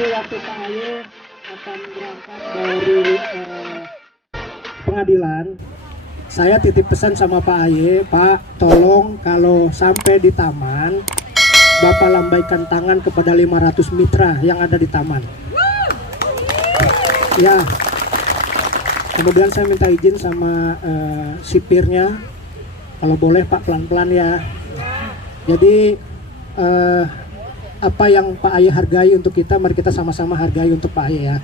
Jadi waktu Pak Aye akan berangkat dari pengadilan, saya titip pesan sama Pak Aye, Pak, tolong kalau sampai di taman, Bapak lambaikan tangan kepada 500 mitra yang ada di taman. Ya, kemudian saya minta izin sama sipirnya, kalau boleh Pak pelan-pelan ya. Jadi apa yang Pak Aye hargai untuk kita, mari kita sama-sama hargai untuk Pak Aye ya.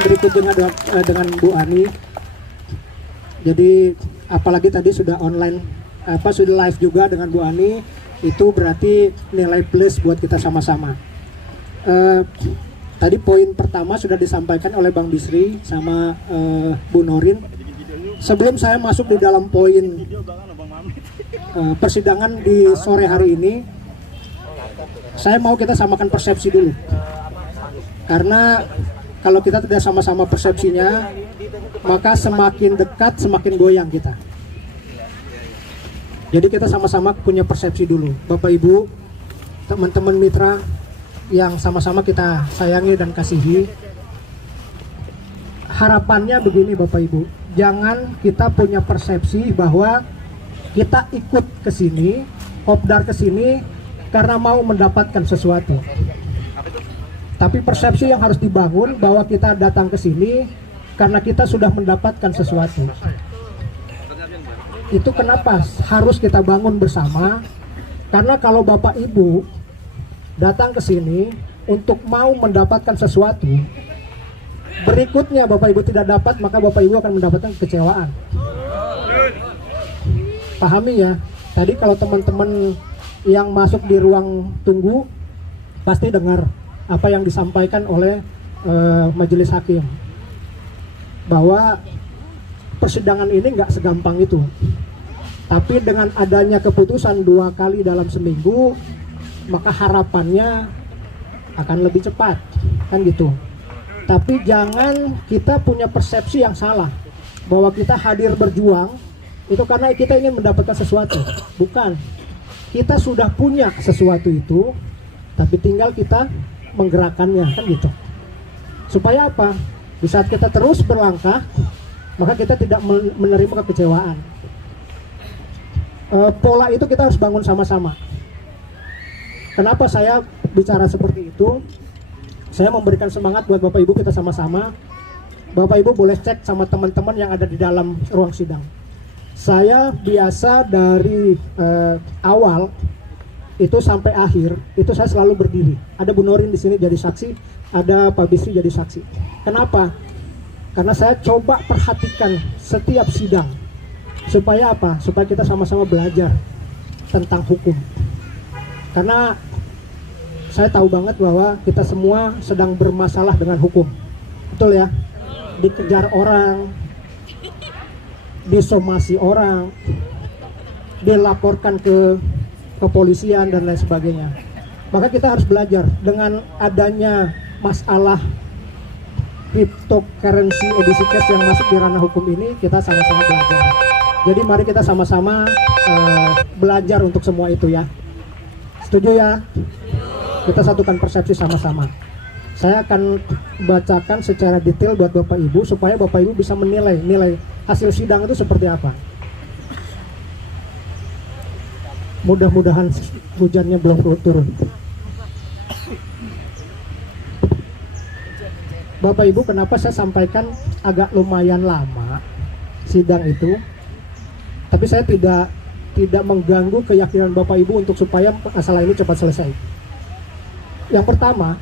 Berikut dengan Bu Ani. Jadi apalagi tadi sudah online, sudah live juga dengan Bu Ani, itu berarti nilai plus buat kita sama-sama. Tadi poin pertama sudah disampaikan oleh Bang Bisri sama Bu Norin. Sebelum saya masuk di dalam poin persidangan di sore hari ini, saya mau kita samakan persepsi dulu. Karena kalau kita tidak sama-sama persepsinya, maka semakin dekat semakin goyang kita. Jadi kita sama-sama punya persepsi dulu, Bapak Ibu, teman-teman mitra yang sama-sama kita sayangi dan kasihi. Harapannya begini Bapak Ibu, jangan kita punya persepsi bahwa kita ikut ke sini, kopdar ke sini karena mau mendapatkan sesuatu. Tapi persepsi yang harus dibangun bahwa kita datang ke sini karena kita sudah mendapatkan sesuatu. Itu kenapa harus kita bangun bersama? Karena kalau Bapak Ibu datang ke sini untuk mau mendapatkan sesuatu, berikutnya Bapak Ibu tidak dapat, maka Bapak Ibu akan mendapatkan kekecewaan. Pahami ya, tadi kalau teman-teman yang masuk di ruang tunggu pasti dengar apa yang disampaikan oleh majelis hakim, bahwa persidangan ini nggak segampang itu. Tapi dengan adanya keputusan 2 kali dalam seminggu, maka harapannya akan lebih cepat, kan gitu. Tapi jangan kita punya persepsi yang salah bahwa kita hadir berjuang itu karena kita ingin mendapatkan sesuatu. Bukan, kita sudah punya sesuatu itu, tapi tinggal kita menggerakkannya, kan gitu. Supaya apa? Di saat kita terus berlangkah, maka kita tidak menerima kekecewaan. Pola itu kita harus bangun sama-sama. Kenapa saya bicara seperti itu? Saya memberikan semangat buat Bapak Ibu, kita sama-sama. Bapak Ibu boleh cek sama teman-teman yang ada di dalam ruang sidang. Saya biasa dari awal itu sampai akhir itu saya selalu berdiri. Ada Bu Norin di sini jadi saksi, ada Pak Bisri jadi saksi. Kenapa? Karena saya coba perhatikan setiap sidang. Supaya apa? Supaya kita sama-sama belajar tentang hukum. Karena saya tahu banget bahwa kita semua sedang bermasalah dengan hukum. Betul ya? Dikejar orang, disomasi orang, dilaporkan ke kepolisian dan lain sebagainya. Maka kita harus belajar dengan adanya masalah cryptocurrency edisi cash yang masuk di ranah hukum ini, kita sama-sama belajar. Jadi mari kita sama-sama belajar untuk semua itu ya. Setuju ya? Kita satukan persepsi sama-sama. Saya akan bacakan secara detail buat Bapak Ibu supaya Bapak Ibu bisa menilai hasil sidang itu seperti apa. Mudah-mudahan hujannya belum turun. Bapak Ibu, kenapa saya sampaikan agak lumayan lama sidang itu? Tapi saya tidak mengganggu keyakinan Bapak Ibu untuk supaya masalah ini cepat selesai. Yang pertama,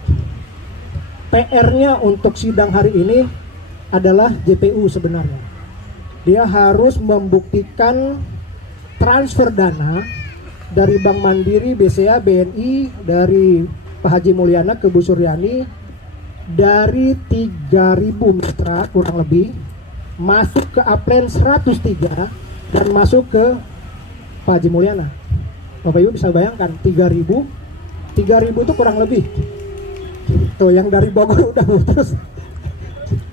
PR-nya untuk sidang hari ini adalah JPU sebenarnya. Dia harus membuktikan transfer dana dari Bank Mandiri, BCA, BNI, dari Pak Haji Mulyana ke Bu Suryani, dari 3.000 mitra kurang lebih, masuk ke Upland 103 dan masuk ke Pak Haji Mulyana. Bapak Ibu bisa bayangkan 3.000 itu kurang lebih. Tuh yang dari Bogor udah terus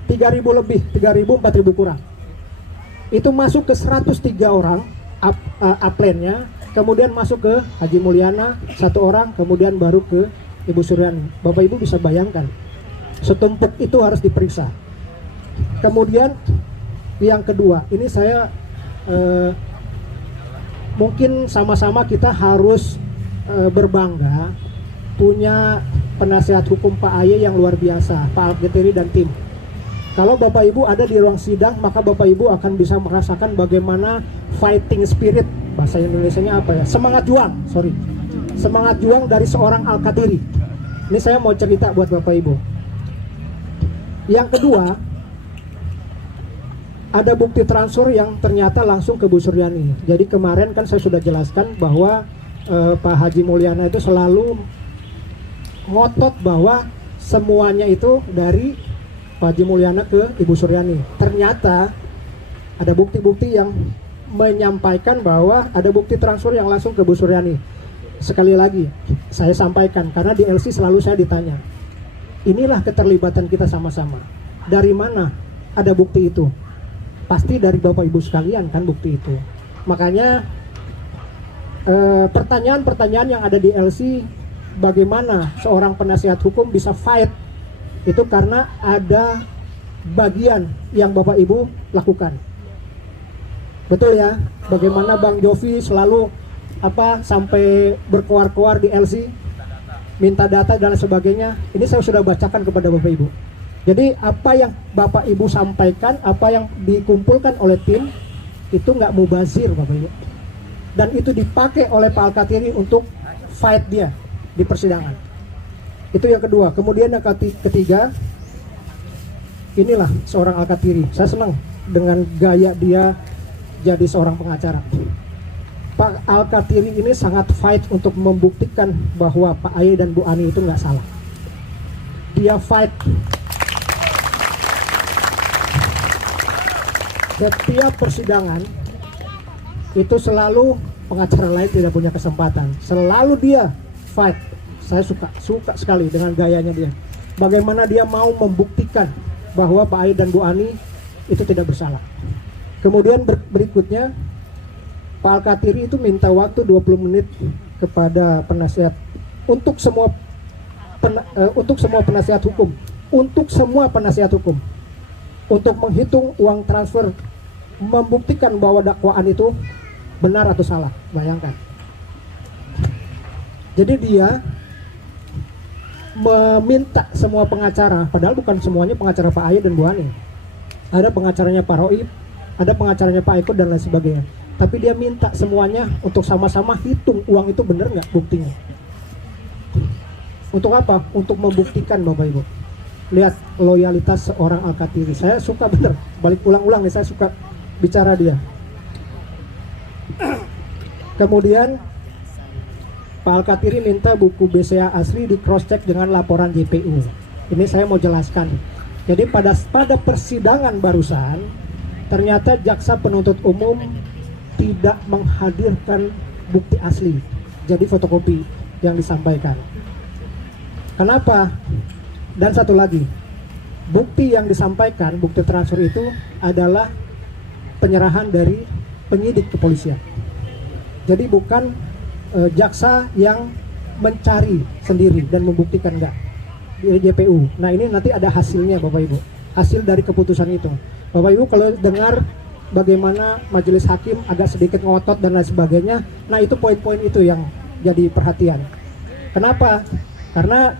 3.000 lebih, 3.000, 4.000 kurang. Itu masuk ke 103 orang upline-nya, kemudian masuk ke Haji Mulyana 1 orang, kemudian baru ke Ibu Suryani. Bapak Ibu bisa bayangkan Setumpuk itu harus diperiksa. Kemudian yang kedua, ini saya mungkin sama-sama kita harus berbangga punya penasihat hukum Pak Aye yang luar biasa, Pak Alkatiri dan tim. Kalau Bapak Ibu ada di ruang sidang, maka Bapak Ibu akan bisa merasakan bagaimana fighting spirit, bahasa Indonesianya apa ya? Semangat juang dari seorang Alkatiri. Ini saya mau cerita buat Bapak Ibu. Yang kedua, ada bukti transfer yang ternyata langsung ke Bu Suryani. Jadi kemarin kan saya sudah jelaskan bahwa Pak Haji Mulyana itu selalu ngotot bahwa semuanya itu dari Pak Haji Mulyana ke Ibu Suryani. Ternyata ada bukti-bukti yang menyampaikan bahwa ada bukti transfer yang langsung ke Bu Suryani. Sekali lagi saya sampaikan, karena di LC selalu saya ditanya, inilah keterlibatan kita sama-sama. Dari mana ada bukti itu? Pasti dari Bapak Ibu sekalian kan bukti itu. Makanya pertanyaan-pertanyaan yang ada di LC, bagaimana seorang penasihat hukum bisa fight, itu karena ada bagian yang Bapak Ibu lakukan. Betul ya? Bagaimana Bang Jovi selalu sampai berkoar-koar di LC, minta data dan sebagainya. Ini saya sudah bacakan kepada Bapak Ibu. Jadi apa yang Bapak Ibu sampaikan, apa yang dikumpulkan oleh tim, itu nggak mubazir Bapak Ibu. Dan itu dipakai oleh Pak Alkatiri untuk fight dia di persidangan. Itu yang kedua. Kemudian yang ketiga, inilah seorang Alkatiri. Saya senang dengan gaya dia jadi seorang pengacara. Pak Alkatiri ini sangat fight untuk membuktikan bahwa Pak Aye dan Bu Ani itu nggak salah. Dia fight. Setiap persidangan itu selalu pengacara lain tidak punya kesempatan. Selalu dia fight. Saya suka sekali dengan gayanya dia. Bagaimana dia mau membuktikan bahwa Pak Aye dan Bu Ani itu tidak bersalah. Kemudian berikutnya, Pak Alkatiri itu minta waktu 20 menit kepada penasihat untuk semua penasihat hukum, untuk menghitung uang transfer, membuktikan bahwa dakwaan itu benar atau salah. Bayangkan. Jadi dia meminta semua pengacara, padahal bukan semuanya pengacara Pak Aye dan Bu Ani. Ada pengacaranya Pak Roib, ada pengacaranya Pak Eko dan lain sebagainya. Tapi dia minta semuanya untuk sama-sama hitung uang itu benar nggak buktinya. Untuk apa? Untuk membuktikan Bapak Ibu. Lihat loyalitas seorang Alkatiri. Saya suka bener, balik ulang-ulang nih, saya suka bicara dia. Kemudian Pak Alkatiri minta buku BCA asli di cross check dengan laporan JPU. Ini saya mau jelaskan. Jadi pada persidangan barusan, ternyata jaksa penuntut umum tidak menghadirkan bukti asli, jadi fotokopi yang disampaikan. Kenapa? Dan satu lagi, bukti yang disampaikan, bukti transfer itu adalah penyerahan dari penyidik kepolisian. Jadi bukan jaksa yang mencari sendiri dan membuktikan enggak di JPU. Nah ini nanti ada hasilnya Bapak Ibu, hasil dari keputusan itu. Bapak Ibu kalau dengar bagaimana majelis hakim agak sedikit ngotot dan lain sebagainya, nah itu poin-poin itu yang jadi perhatian. Kenapa? Karena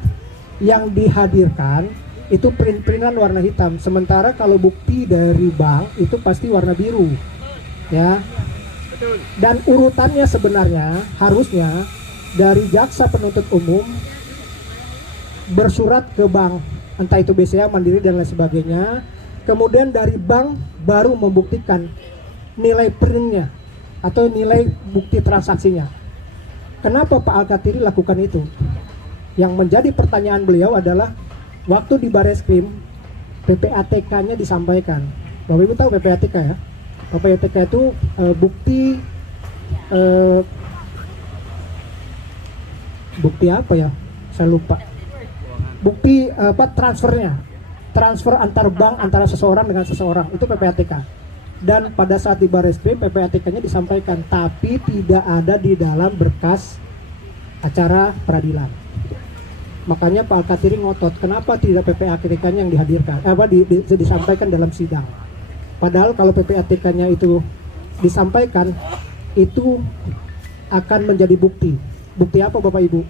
yang dihadirkan itu print-printan warna hitam, sementara kalau bukti dari bank itu pasti warna biru, ya. Dan urutannya sebenarnya harusnya dari jaksa penuntut umum bersurat ke bank, entah itu BCA, Mandiri dan lain sebagainya. Kemudian dari bank baru membuktikan nilai printnya atau nilai bukti transaksinya. Kenapa Pak Alkatiri lakukan itu? Yang menjadi pertanyaan beliau adalah waktu di Bareskrim PPATK-nya disampaikan. Bapak Ibu tahu PPATK ya? PPATK itu bukti apa ya? Saya lupa. Bukti transfer antar bank antara seseorang dengan seseorang, itu PPATK. Dan pada saat di Bareskrim PPATK-nya disampaikan, tapi tidak ada di dalam berkas acara peradilan. Makanya Pak Alkatiri ngotot, kenapa tidak PPATK-nya yang dihadirkan, disampaikan dalam sidang. Padahal kalau PPATK-nya itu disampaikan, itu akan menjadi bukti. Bukti apa Bapak Ibu?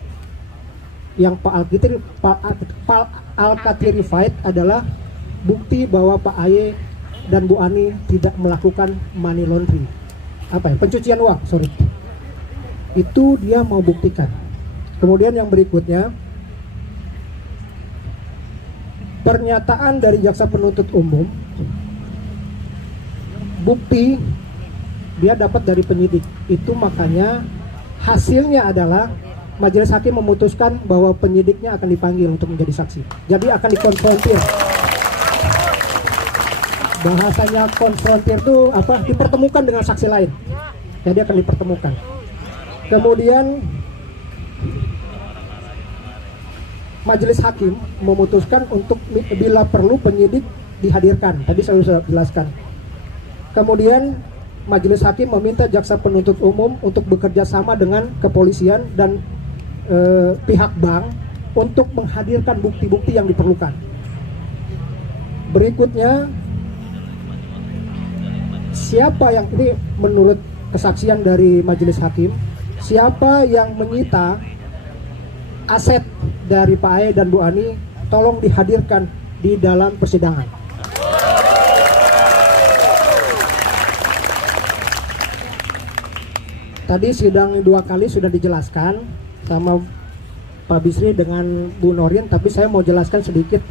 Yang Pak Alkatiri fight adalah bukti bahwa Pak Aye dan Bu Ani tidak melakukan money laundry. Pencucian uang, sorry. Itu dia mau buktikan. Kemudian yang berikutnya, pernyataan dari jaksa penuntut umum, bukti dia dapat dari penyidik. Itu makanya hasilnya adalah majelis hakim memutuskan bahwa penyidiknya akan dipanggil untuk menjadi saksi. Jadi akan dikonfrontir. Bahasanya konfrontir itu dipertemukan dengan saksi lain. Jadi akan dipertemukan. Kemudian majelis hakim memutuskan untuk bila perlu penyidik dihadirkan. Tadi saya sudah jelaskan. Kemudian majelis hakim meminta jaksa penuntut umum untuk bekerja sama dengan kepolisian dan pihak bank untuk menghadirkan bukti-bukti yang diperlukan. Berikutnya, siapa yang ini menurut kesaksian dari majelis hakim, siapa yang menyita aset dari Pak Aye dan Bu Ani, tolong dihadirkan di dalam persidangan. Tadi sidang 2 kali sudah dijelaskan sama Pak Bisri dengan Bu Norin, tapi saya mau jelaskan sedikit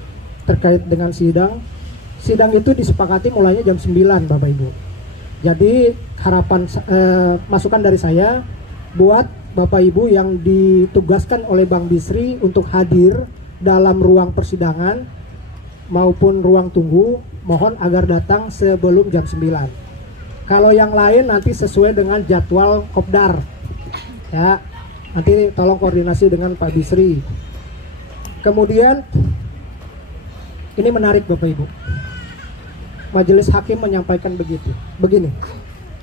terkait dengan sidang. Sidang itu disepakati mulainya jam 9 Bapak Ibu. Jadi harapan masukan dari saya buat Bapak Ibu yang ditugaskan oleh Bang Bisri untuk hadir dalam ruang persidangan maupun ruang tunggu, mohon agar datang sebelum jam 9. Kalau yang lain nanti sesuai dengan jadwal kopdar. Ya, nanti tolong koordinasi dengan Pak Bisri. Kemudian ini menarik Bapak Ibu. Majelis hakim menyampaikan begini.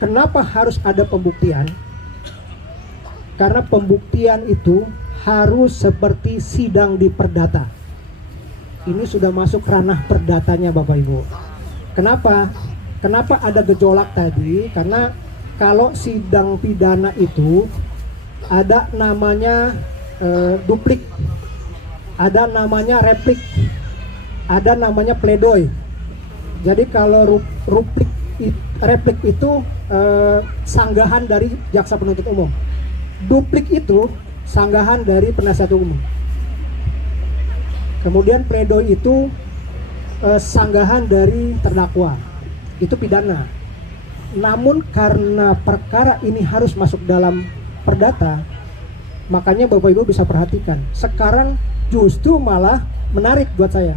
Kenapa harus ada pembuktian? Karena pembuktian itu harus seperti sidang di perdata. Ini sudah masuk ranah perdatanya Bapak Ibu. Kenapa? Kenapa ada gejolak tadi? Karena kalau sidang pidana itu ada namanya duplik, ada namanya replik, ada namanya pledoi. Jadi kalau replik itu sanggahan dari jaksa penuntut umum. Duplik itu sanggahan dari penasihat umum. Kemudian pledoi itu sanggahan dari terdakwa. Itu pidana. Namun karena perkara ini harus masuk dalam perdata, makanya Bapak Ibu bisa perhatikan. Sekarang justru malah menarik buat saya.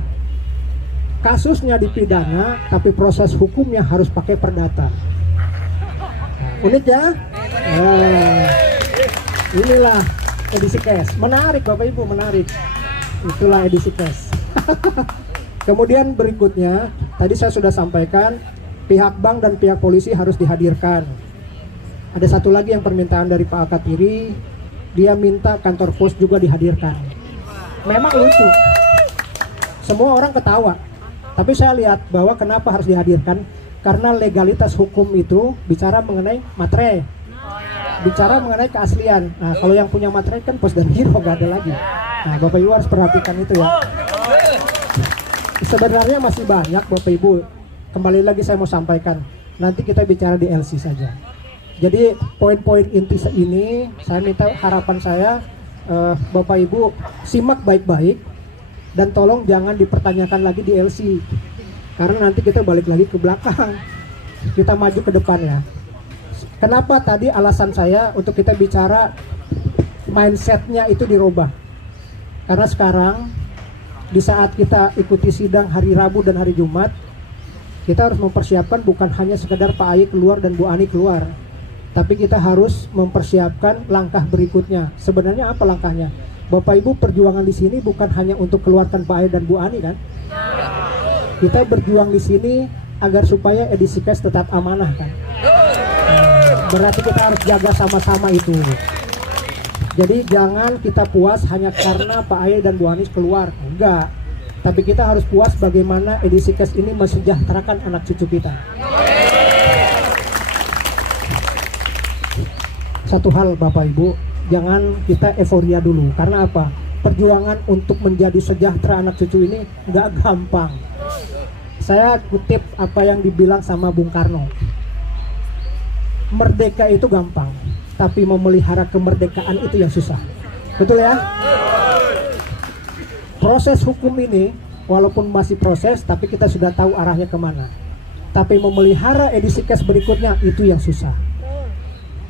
Kasusnya dipidana, tapi proses hukumnya harus pakai perdata. Nah, unik ya? Nah, inilah edisi cash. Menarik Bapak Ibu, menarik. Itulah edisi cash. Kemudian berikutnya, tadi saya sudah sampaikan, pihak bank dan pihak polisi harus dihadirkan. Ada satu lagi yang permintaan dari Pak Alkatiri, dia minta kantor pos juga dihadirkan. Memang lucu, semua orang ketawa. Tapi saya lihat bahwa kenapa harus dihadirkan, karena legalitas hukum itu bicara mengenai materai, bicara mengenai keaslian. Nah, kalau yang punya materai kan pos dan giro, gak ada lagi. Nah, Bapak Ibu harus perhatikan itu ya. Sebenarnya masih banyak Bapak Ibu. Kembali lagi saya mau sampaikan, nanti kita bicara di LC saja. Jadi poin-poin inti ini saya minta, harapan saya Bapak Ibu simak baik-baik dan tolong jangan dipertanyakan lagi di LC, karena nanti kita balik lagi ke belakang, kita maju ke depan ya. Kenapa tadi alasan saya untuk kita bicara mindsetnya itu dirubah? Karena sekarang di saat kita ikuti sidang hari Rabu dan hari Jumat, kita harus mempersiapkan bukan hanya sekedar Pak Aye keluar dan Bu Ani keluar, tapi kita harus mempersiapkan langkah berikutnya. Sebenarnya apa langkahnya? Bapak Ibu, perjuangan di sini bukan hanya untuk keluarkan Pak Aye dan Bu Ani kan? Kita berjuang di sini agar supaya edisi cash tetap amanah kan? Berarti kita harus jaga sama-sama itu. Jadi jangan kita puas hanya karena Pak Aye dan Bu Anies keluar, enggak. Tapi kita harus puas bagaimana edisi Cash ini mensejahterakan anak cucu kita. Satu hal Bapak Ibu, jangan kita euforia dulu. Karena apa? Perjuangan untuk menjadi sejahtera anak cucu ini enggak gampang. Saya kutip apa yang dibilang sama Bung Karno. Merdeka itu gampang, tapi memelihara kemerdekaan itu yang susah. Betul ya? Proses hukum ini walaupun masih proses, tapi kita sudah tahu arahnya kemana. Tapi memelihara edisi Cash berikutnya itu yang susah.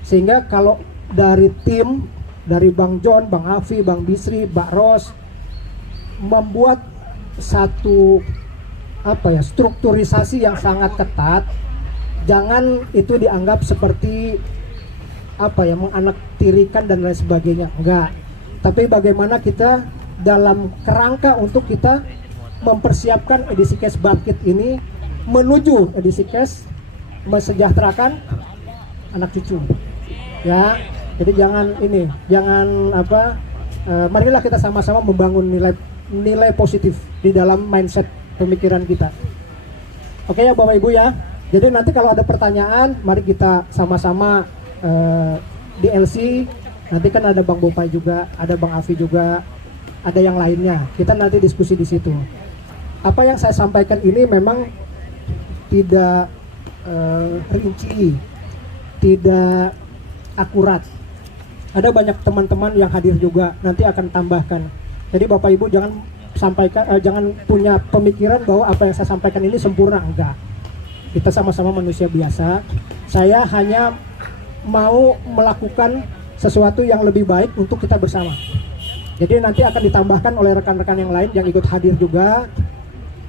Sehingga kalau dari tim, dari Bang John, Bang Afi, Bang Bisri, Mbak Ros membuat satu strukturisasi yang sangat ketat, jangan itu dianggap seperti menganaktirikan dan lain sebagainya. Enggak. Tapi bagaimana kita dalam kerangka untuk kita mempersiapkan edisi Cash bangkit ini menuju edisi Cash mensejahterakan anak cucu. Ya. Jadi marilah kita sama-sama membangun nilai positif di dalam mindset pemikiran kita. Oke ya Bapak Ibu ya. Jadi nanti kalau ada pertanyaan, mari kita sama-sama di LC. Nanti kan ada Bang Bopai juga, ada Bang Afi juga, ada yang lainnya. Kita nanti diskusi di situ. Apa yang saya sampaikan ini memang tidak rinci, tidak akurat. Ada banyak teman-teman yang hadir juga, nanti akan tambahkan. Jadi Bapak Ibu jangan punya pemikiran bahwa apa yang saya sampaikan ini sempurna, enggak. Kita sama-sama manusia biasa. Saya hanya mau melakukan sesuatu yang lebih baik untuk kita bersama. Jadi nanti akan ditambahkan oleh rekan-rekan yang lain yang ikut hadir juga.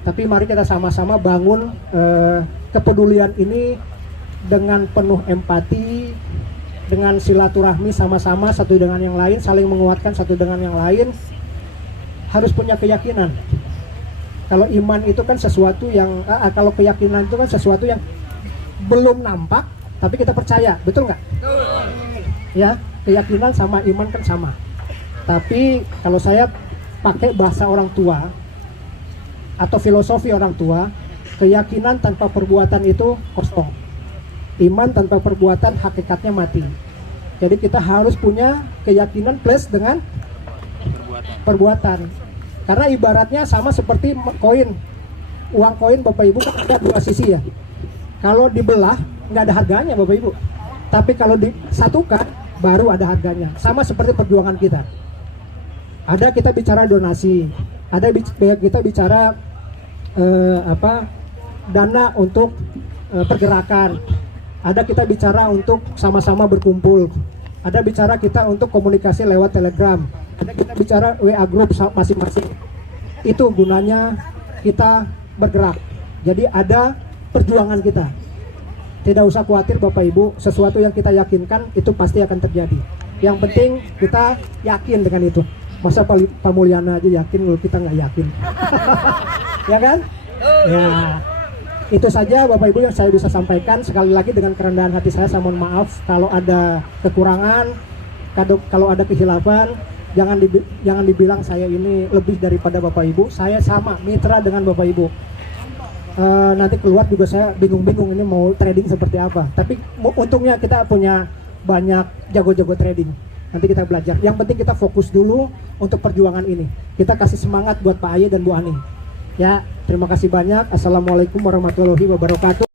Tapi mari kita sama-sama bangun kepedulian ini dengan penuh empati, dengan silaturahmi sama-sama satu dengan yang lain, saling menguatkan satu dengan yang lain. Harus punya keyakinan. Kalau iman itu kan sesuatu yang, kalau keyakinan itu kan sesuatu yang belum nampak, tapi kita percaya, betul nggak? Ya, keyakinan sama iman kan sama. Tapi kalau saya pakai bahasa orang tua atau filosofi orang tua, keyakinan tanpa perbuatan itu kosong. Iman tanpa perbuatan hakikatnya mati. Jadi kita harus punya keyakinan plus dengan perbuatan. Karena ibaratnya sama seperti koin. Uang koin Bapak Ibu kan ada dua sisi ya. Kalau dibelah nggak ada harganya Bapak Ibu. Tapi kalau disatukan baru ada harganya. Sama seperti perjuangan kita. Ada kita bicara donasi, ada kita bicara dana untuk pergerakan, ada kita bicara untuk sama-sama berkumpul, ada bicara kita untuk komunikasi lewat Telegram, ada kita bicara WA group masing-masing. Itu gunanya kita bergerak. Jadi ada perjuangan kita. Tidak usah khawatir Bapak Ibu, sesuatu yang kita yakinkan itu pasti akan terjadi. Yang penting kita yakin dengan itu. Masa Pak Mulyana aja yakin, kalau kita nggak yakin. Ya kan? Ya, itu saja Bapak Ibu yang saya bisa sampaikan. Sekali lagi dengan kerendahan hati saya mohon maaf kalau ada kekurangan, kalau ada kekhilafan. Jangan dibilang saya ini lebih daripada Bapak Ibu. Saya sama mitra dengan Bapak Ibu. Nanti keluar juga saya bingung-bingung ini mau trading seperti apa. Tapi untungnya kita punya banyak jago-jago trading. Nanti kita belajar. Yang penting kita fokus dulu untuk perjuangan ini. Kita kasih semangat buat Pak Aye dan Bu Ani. Ya, terima kasih banyak. Assalamualaikum warahmatullahi wabarakatuh.